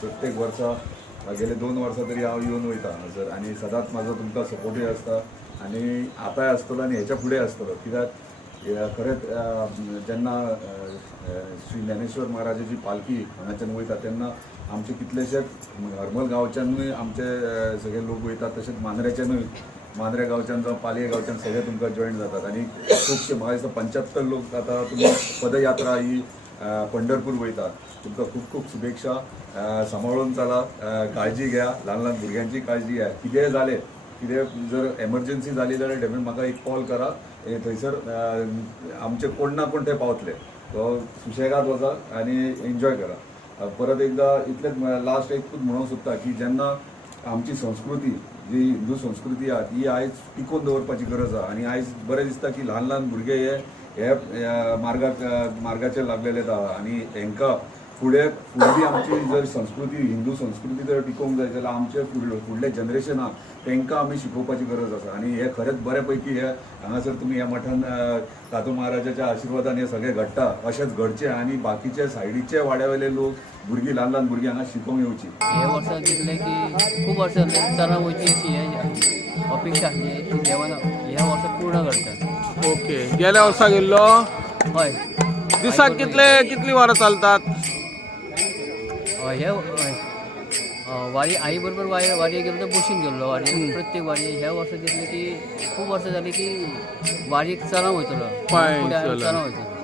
प्रत्येक वर्सा गेले 2 वर्सां तरी हांव येवन वयता हांगासर आनी सदांच म्हाजो तुमकां सपोर्टूय आसता आनी आतांय आसतलो आनी हेच्या फुडें आसतलो कित्याक खरेंच जेन्ना श्री ज्ञानेश्वर महाराजाची पालखी हांगाच्यान वयता तेन्ना आमचे कितलेशेच हरमल गांवच्यानूय आमचे सगळे लोक वयतात तशेंच मांद्रेच्यानूय मांद्रे गांवच्यान जावं पालये गांवच्यान सगळे तुमकां जॉयन जातात आनी खुबशे म्हाका दिसता 75 लोक आतां तुमी पदयात्रा ही पंढरपूर वयता तुमकां खूब खूब शुभेच्छा सांबाळून चला काळजी घ्या ल्हान ल्हान भुरग्यांची काळजी घ्या कितेंय जालें कितें जर एमर्जन्सी जाली जाल्यार डेफिनेट म्हाका एक कॉल करा थंयसर आमचे कोण ना कोण थंय पावतले तो सुशेगाद वचा आनी एन्जॉय करा परत एकदा इतलेंच लास्ट एकूच म्हणूंक सोदता की जेन्ना आमची संस्कृती जी हिंदू संस्कृती आहा ती आयज टिकोवन दवरपाची गरज आहा आनी आयज बरें दिसता की ल्हान ल्हान भुरगे हे मार्गाचेर लागलेले आहा आनी हांकां फुडली आमची जर संस्कृती हिंदू संस्कृती जर टिकोवंक जाय जाल्यार आमचे फुडले जनरेशन आहा तांकां आमी शिकोवपाची गरज आसा आनी हे खरेंच बरे पैकी हे हांगासर तुमी ह्या मठान तातू महाराजाच्या आशिर्वादान हे सगळें घडटा अशेंच घडचें आनी बाकीचे सायडीचे वाड्यावयले लोक भुरगीं ल्हान ल्हान भुरगीं हांगा शिकोवंक येवची हे वर्सा दिसलें की खूब वर्सां चला वयची अशी अपेक्षा आसली ती देवान ह्या वर्सा पूर्ण करता ओके गेल्या वर्सा गेल्लो हय दिसाक कितली वरां चालतात हे वारी आई बरोबर वारी गेलो तर बशीन गेल्लो वारी प्रत्येक वारी ह्या वर्सा दिसलें की खूब वर्सां जाली की वारीक चलून वयतलो पांय चलून वयतलो